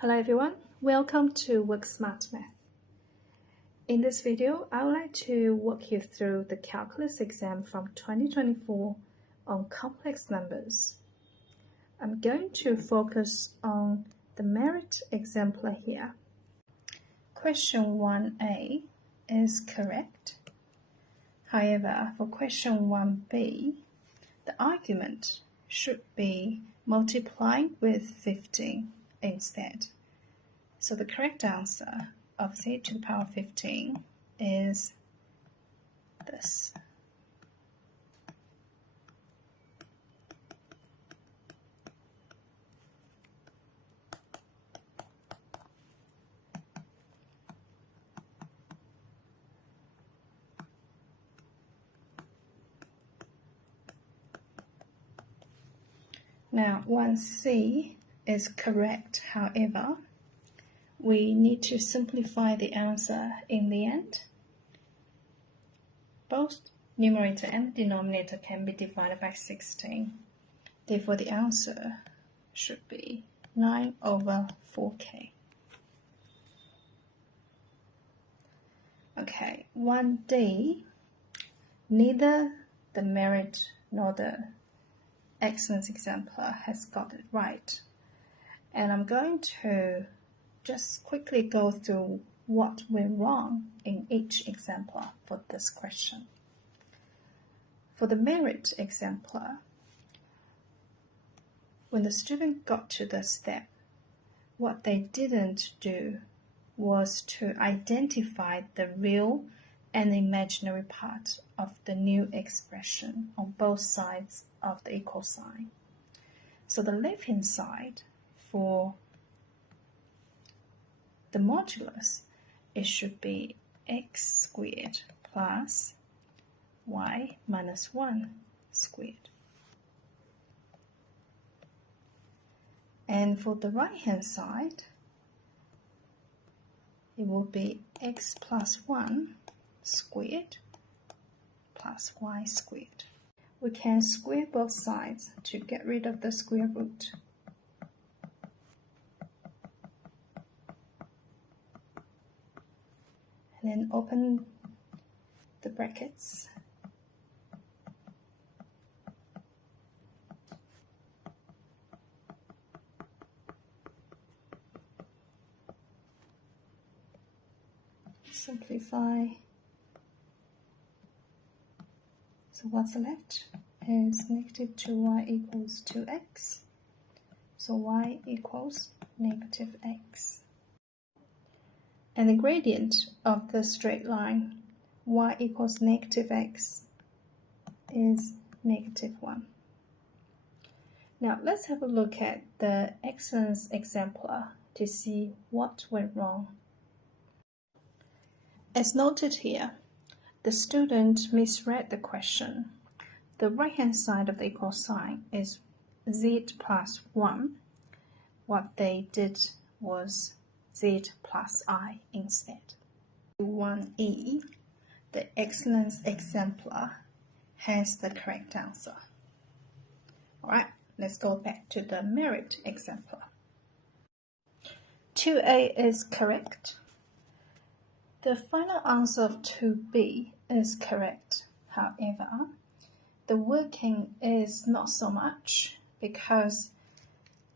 Hello everyone, welcome to Work Smart Math. In this video, I would like to walk you through the calculus exam from 2024 on complex numbers. I'm going to focus on the merit exemplar here. Question 1a is correct. However, for question 1b, the argument should be multiplying with 15 instead. So the correct answer of z to the power of 15 is this. Now 1c is correct, however, we need to simplify the answer in the end. Both numerator and denominator can be divided by 16. Therefore, the answer should be 9 over 4k. Okay, 1d, neither the merit nor the excellence exemplar has got it right. And I'm going to just quickly go through what went wrong in each exemplar for this question. For the merit exemplar, when the student got to this step, what they didn't do was to identify the real and imaginary part of the new expression on both sides of the equal sign. So the left-hand side for the modulus, it should be x squared plus y minus 1 squared. And for the right-hand side, it will be x plus 1 squared plus y squared. We can square both sides to get rid of the square root. And then open the brackets. Simplify. So what's left is negative 2y equals 2x. So y equals negative x. And the gradient of the straight line, y equals negative x, is negative 1. Now let's have a look at the excellence exemplar to see what went wrong. As noted here, the student misread the question. The right-hand side of the equal sign is z plus 1. What they did was z plus I instead. 1e, the excellence exemplar, has the correct answer. Alright, let's go back to the merit exemplar. 2a is correct. The final answer of 2b is correct. However, the working is not so much, because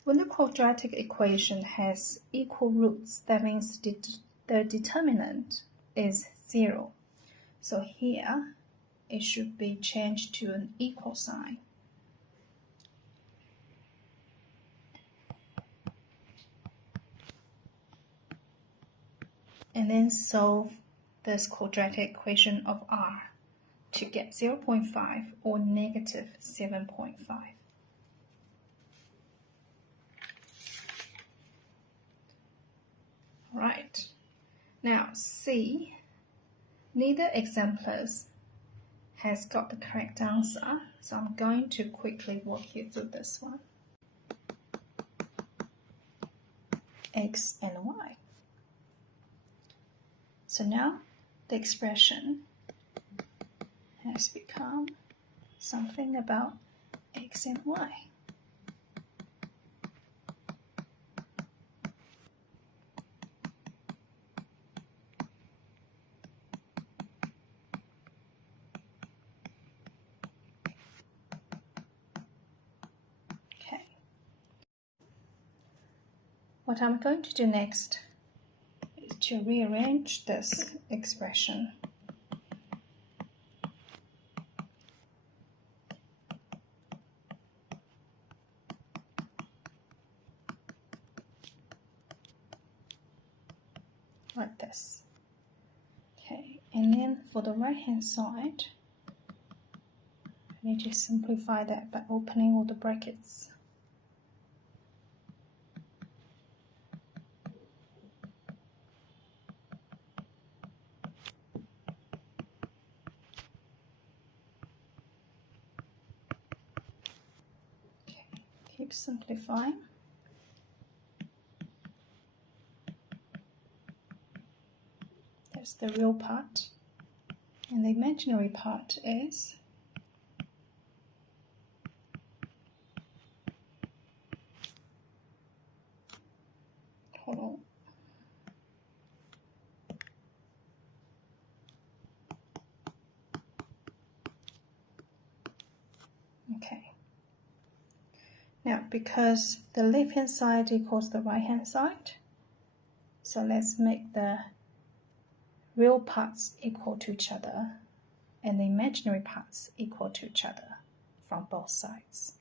when the quadratic equation has equal roots, that means the determinant is 0. So here, it should be changed to an equal sign. And then solve this quadratic equation of r to get 0.5 or negative 7.5. Right, now C, neither exemplars has got the correct answer, so I'm going to quickly walk you through this one. X and y. So now the expression has become something about x and y. What I'm going to do next is to rearrange this expression. Like this. Okay, and then for the right hand side, I need to simplify that by opening all the brackets. Okay, keep simplifying. That's the real part, and the imaginary part is okay. Now, because the left hand side equals the right hand side, so let's make the real parts equal to each other and the imaginary parts equal to each other from both sides.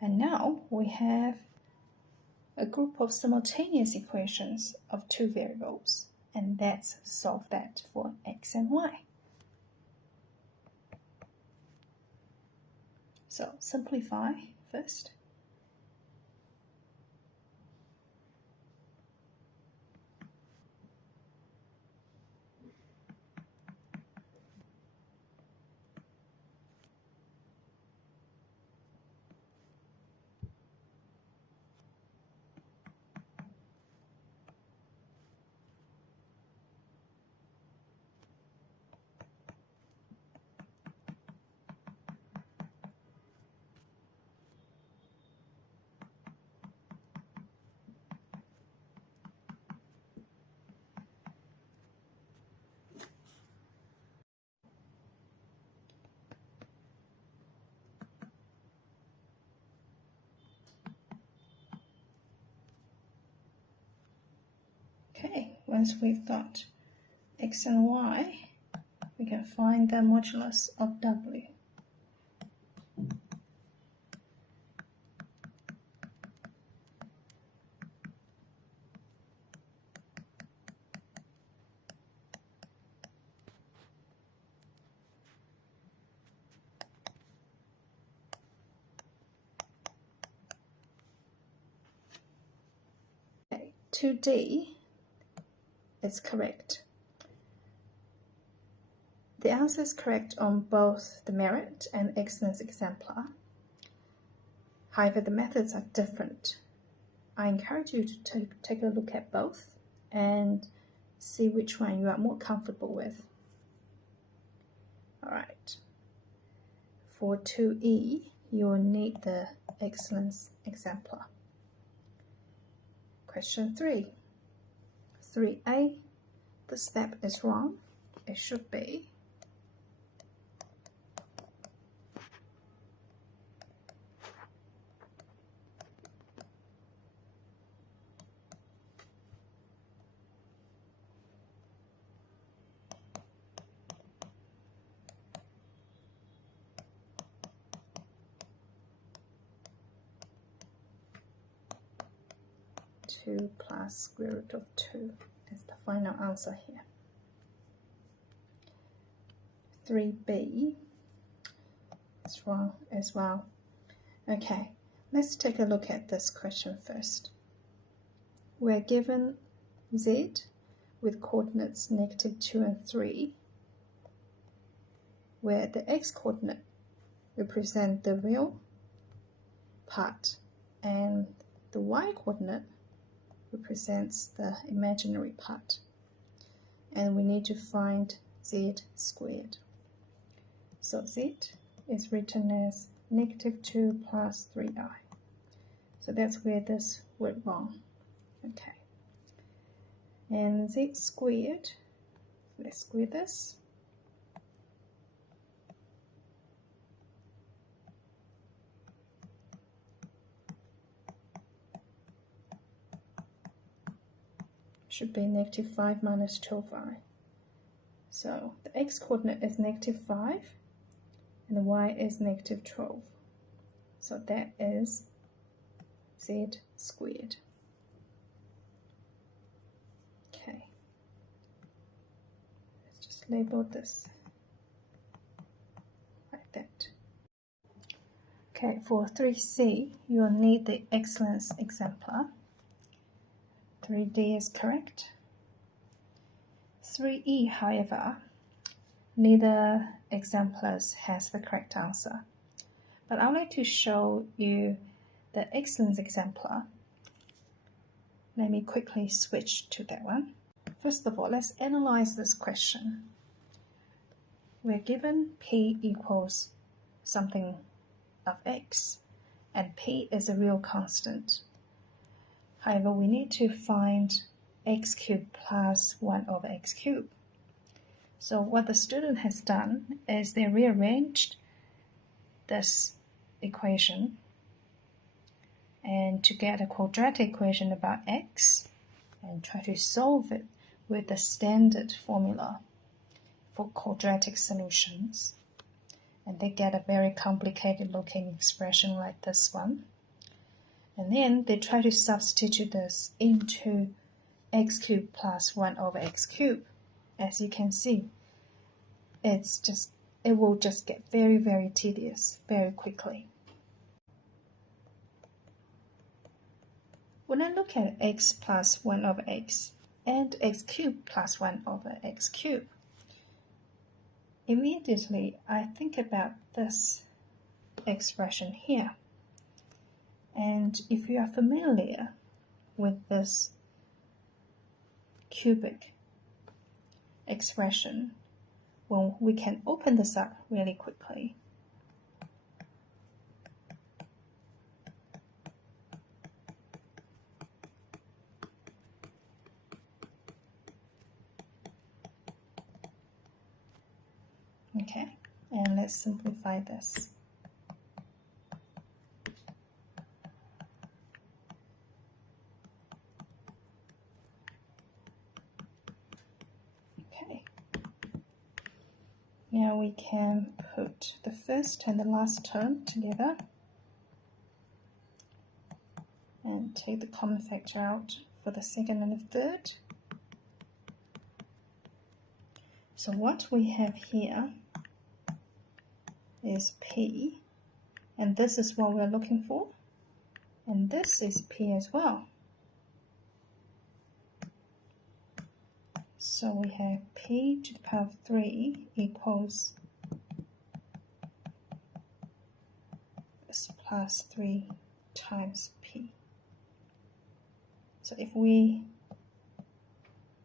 And now we have a group of simultaneous equations of two variables, and let's solve that for x and y. So simplify first. Okay, once we've got x and y, we can find the modulus of w. Okay, 2D is correct. The answer is correct on both the merit and excellence exemplar. However, the methods are different. I encourage you to take a look at both and see which one you are more comfortable with. Alright, for 2E, you will need the excellence exemplar. Question 3. 3A, the step is wrong. It should be two plus square root of 2 is the final answer here. 3B is wrong as well. Okay, let's take a look at this question first. We're given z with coordinates -2 and 3, where the x-coordinate represents the real part and the y-coordinate represents the imaginary part. And we need to find z squared. So z is written as -2 plus 3i. So that's where this went wrong. Okay. and z squared, let's square this, should be -5 minus 12i. So the x coordinate is -5 and the y is -12. So that is z squared. Okay, let's just label this like that. Okay, for 3C, you'll need the excellence exemplar. 3D is correct. 3E, however, neither exemplars has the correct answer. But I'd like to show you the excellence exemplar. Let me quickly switch to that one. First of all, let's analyze this question. We're given P equals something of x, and P is a real constant. However, we need to find x cubed plus 1 over x cubed. So what the student has done is they rearranged this equation and to get a quadratic equation about x and try to solve it with the standard formula for quadratic solutions. And they get a very complicated looking expression like this one. And then they try to substitute this into x cubed plus 1 over x cubed. As you can see, it will just get very, very tedious very quickly. When I look at x plus 1 over x and x cubed plus 1 over x cubed, immediately I think about this expression here. And if you are familiar with this cubic expression, well, we can open this up really quickly. Okay, and let's simplify this. Okay, now we can put the first and the last term together and take the common factor out for the second and the third. So what we have here is P, and this is what we're looking for, and this is P as well. So we have P to the power of 3 equals this plus 3 times P. So if we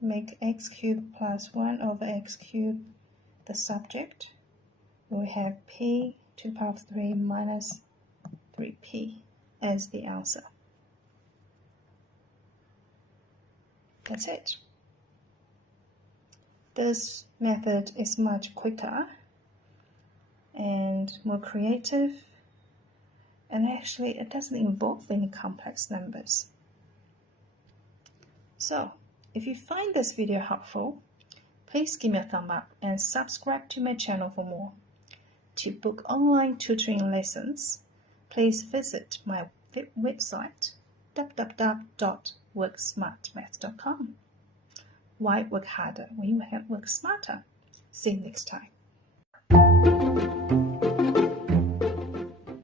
make x cubed plus 1 over x cubed the subject, we have P to the power of 3 minus 3P as the answer. That's it. This method is much quicker and more creative, and actually it doesn't involve any complex numbers. So, if you find this video helpful, please give me a thumb up and subscribe to my channel for more. To book online tutoring lessons, please visit my website www.worksmartmath.com. Why work harder when you can work smarter? See you next time.